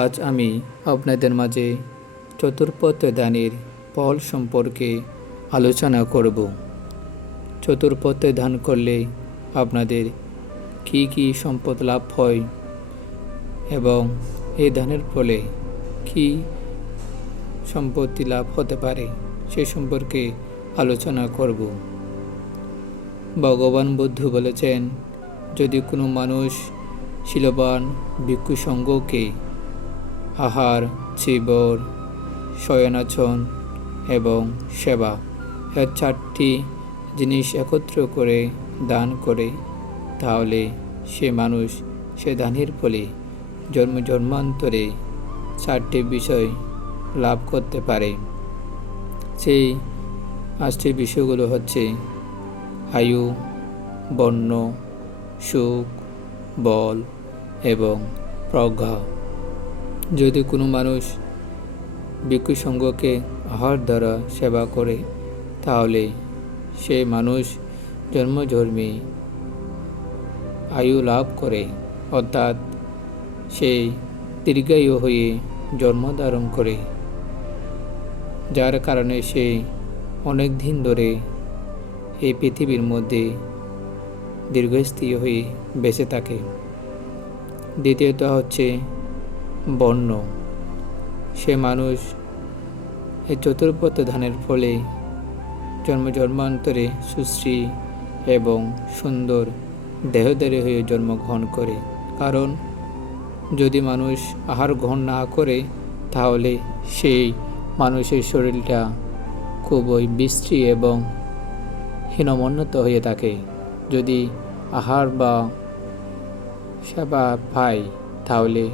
আজ আমি আপনাদের মাঝে চতুর্পথ দানের ফল সম্পর্কে আলোচনা করব। চতুর্পথে দান করলে আপনাদের কি কি সম্পদ লাভ হয় এবং এই দানের ফলে কি সম্পত্তি লাভ হতে পারে সে সম্পর্কে আলোচনা করব। ভগবান বুদ্ধ বলেছেন, যদি কোনো মানুষ শীলবান ভিক্ষু সঙ্গকে আহার, চিবর, শয়নাচন এবং সেবা এর 4টি জিনিস একত্র করে দান করে, তাহলে সে মানুষ সে দানের ফলে জন্মান্তরে 4টি বিষয় লাভ করতে পারে। সেই 5টি বিষয়গুলো হচ্ছে আয়ু, বর্ণ, সুখ, বল এবং প্রজ্ঞা। যদি কোনো মানুষ ভিক্ষু সঙ্গকে আহার দ্বারা সেবা করে, তাহলে সে মানুষ জন্মজন্মে আয়ু লাভ করে, অর্থাৎ সে দীর্ঘায়ু হয়ে জন্মধারণ করে, যার কারণে সে অনেক দিন ধরে এই পৃথিবীর মধ্যে দীর্ঘস্থায়ী হয়ে বেঁচে থাকে। দ্বিতীয়ত হচ্ছে বর্ণ। সে মানুষ এই চতুর্পথ দানের ফলে জন্মান্তরে সুশ্রী এবং সুন্দর দেহধারী হয়ে জন্মগ্রহণ করে। কারণ যদি মানুষ আহার গ্রহণ না করে, তাহলে সেই মানুষের শরীরটা খুবই বিশ্রী এবং হীনমন্যত হয়ে থাকে। যদি আহার বা সেবা পায়, তাহলে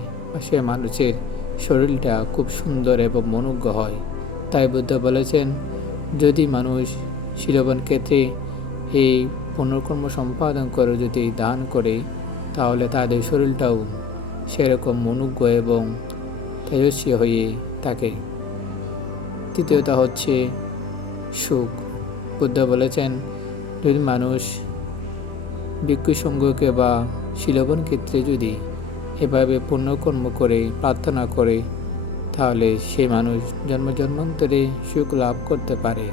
সে মানুষের শরীরটা খুব সুন্দর এবং মনোজ্ঞ হয়। তাই বুদ্ধ বলেছেন, যদি মানুষ শীলবান ক্ষেত্রে এই পুণ্যকর্ম সম্পাদন করে যদি দান করে, তাহলে তাদের শরীরটাও সেরকম মনোজ্ঞ এবং তেজস্বী হয়ে থাকে। তৃতীয়ত হচ্ছে সুখ। বুদ্ধ বলেছেন, যদি মানুষ ভিক্ষু সঙ্গকে বা শীলবান ক্ষেত্রে যদি এভাবে পুণ্যকর্ম করে প্রার্থনা করে, তাহলে সে মানুষ জন্মান্তরে সুখ লাভ করতে পারে।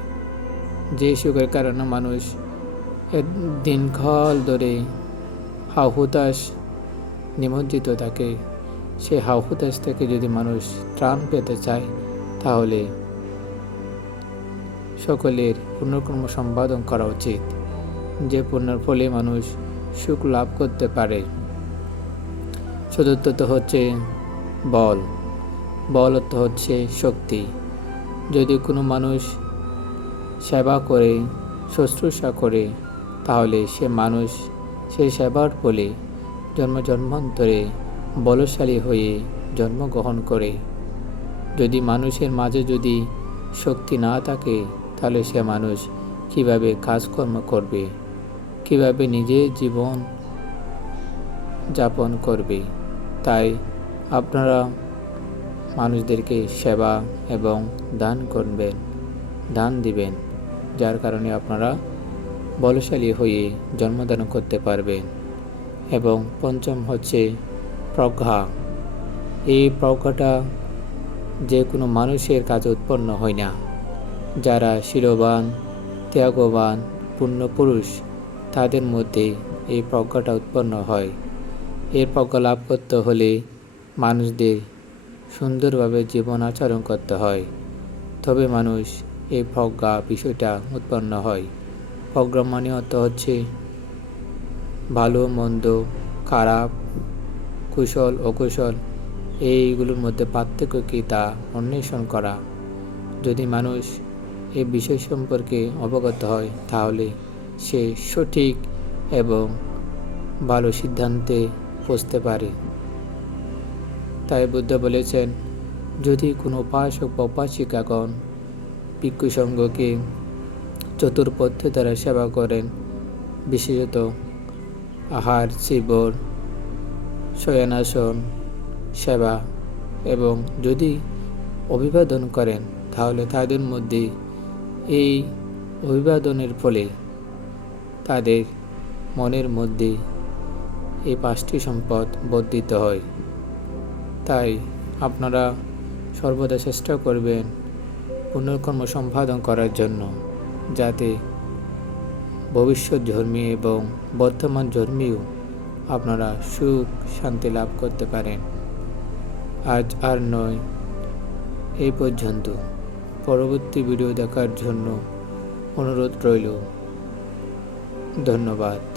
যে সুখের কারণে মানুষ দিনকাল ধরে হাহুতাশ নিমজ্জিত থাকে, সে হাহুতাশ থেকে যদি মানুষ ত্রাণ পেতে চায়, তাহলে সকলের পুণ্যকর্ম সম্পাদন করা উচিত, যে পুণ্যের ফলে মানুষ সুখ লাভ করতে পারে। চতুর্থত হচ্ছে বল। বল অর্থ হচ্ছে শক্তি। যদি কোনো মানুষ সেবা করে, শুশ্রূষা করে, তাহলে সে মানুষ সেই সেবার ফলে জন্মান্তরে বলশালী হয়ে জন্মগ্রহণ করে। যদি মানুষের মাঝে যদি শক্তি না থাকে, তাহলে সে মানুষ কিভাবে কাজকর্ম করবে, কিভাবে নিজের জীবন যাপন করবে। তাই আপনারা মানুষদেরকে সেবা এবং দান করবেন, দান দিবেন, যার কারণে আপনারা বলশালী হয়ে জন্মধারণ করতে পারবেন। এবং পঞ্চম হচ্ছে প্রজ্ঞা। এই প্রজ্ঞাটা যে কোনো মানুষের কাজে উৎপন্ন হয় না। যারা শীলবান, ত্যাগবান, পুণ্যপুরুষ, তাদের মধ্যে এই প্রজ্ঞাটা উৎপন্ন হয়। এই প্রজ্ঞা লাভ করতে হলে মানুষদের সুন্দরভাবে জীবন আচরণ করতে হয়, তবে মানুষ এই প্রজ্ঞা বিষয়টা উৎপন্ন হয়। প্রজ্ঞা মানে অর্থ হচ্ছে ভালো মন্দ, খারাপ, কুশল অকুশল, এইগুলোর মধ্যে পার্থক্য কী তা অন্বেষণ করা। যদি মানুষ এই বিষয় সম্পর্কে অবগত হয়, তাহলে সে সঠিক এবং ভালো সিদ্ধান্তে পৌঁছতে পারে। তাই বুদ্ধ বলেছেন, যদি কোনো উপাসক বা উপাসিকাগণ ভিক্ষু সঙ্গকে চতুর্পথে দ্বারা সেবা করেন, বিশেষত আহার, চিবর, শয়নাসন সেবা এবং যদি অভিবাদন করেন, তাহলে তাদের মধ্যে এই অভিবাদনের ফলে তাদের মনের মধ্যে এই 5টি সম্পদ বর্ধিত হয়। তাই আপনারা সর্বদা চেষ্টা করবেন পুণ্যকর্ম সম্পাদন করার জন্য, যাতে ভবিষ্যৎ জন্মে এবং বর্তমান জন্মেও আপনারা সুখ শান্তি লাভ করতে পারেন। আজ আর নয়, এই পর্যন্ত। পরবর্তী ভিডিও দেখার জন্য অনুরোধ রইল। ধন্যবাদ।